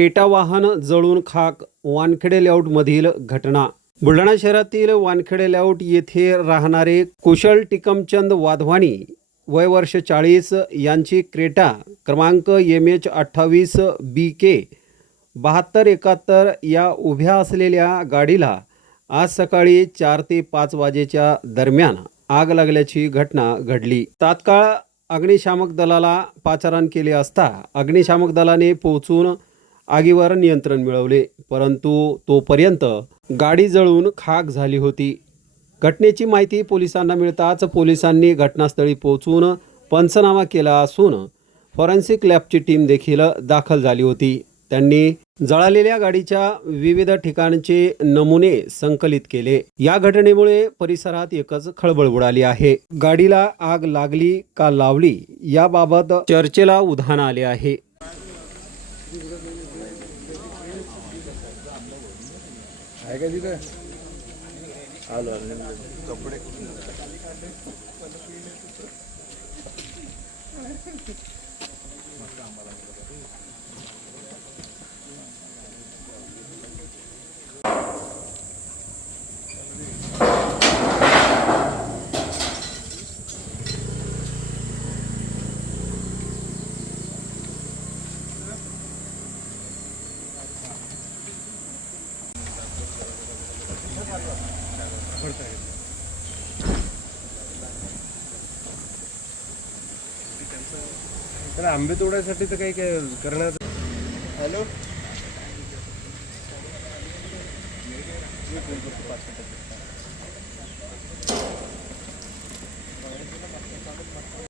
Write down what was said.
Creta वाहन जळून खाक, वानखेडे लेआउटमधील घटना। बुलढाणा शहरातील वानखेडे लेआउट येथे राहणारे कुशल टिकमचंद वाधवानी वय वर्ष 40 यांची क्रेटा क्रमांक MH28 BK 7271 या उभ्या असलेल्या गाडीला आज सकाळी 4 ते 5 वाजेच्या दरम्यान आग लागल्याची घटना घडली। तात्काळ अग्निशामक दलाला पाचारण केले असता अग्निशामक दलाने पोहोचून आगीवर नियंत्रण मिळवले, परंतु तोपर्यंत गाडी जळून खाक झाली होती। घटनेची माहिती पोलिसांना मिळताच पोलिसांनी घटनास्थळी पोहोचून पंचनामा केला असून फॉरेन्सिक लॅबची टीम देखील दाखल झाली होती। त्यांनी जळालेल्या गाडीच्या विविध ठिकाणचे नमुने संकलित केले। या घटनेमुळे परिसरात एकच खळबळ उडाली आहे। गाडीला आग लागली का लावली याबाबत चर्चेला उधाण आले आहे। कपडे त्याला आंबे तोडायसाठी तर काही काय करण्याचं। हॅलो,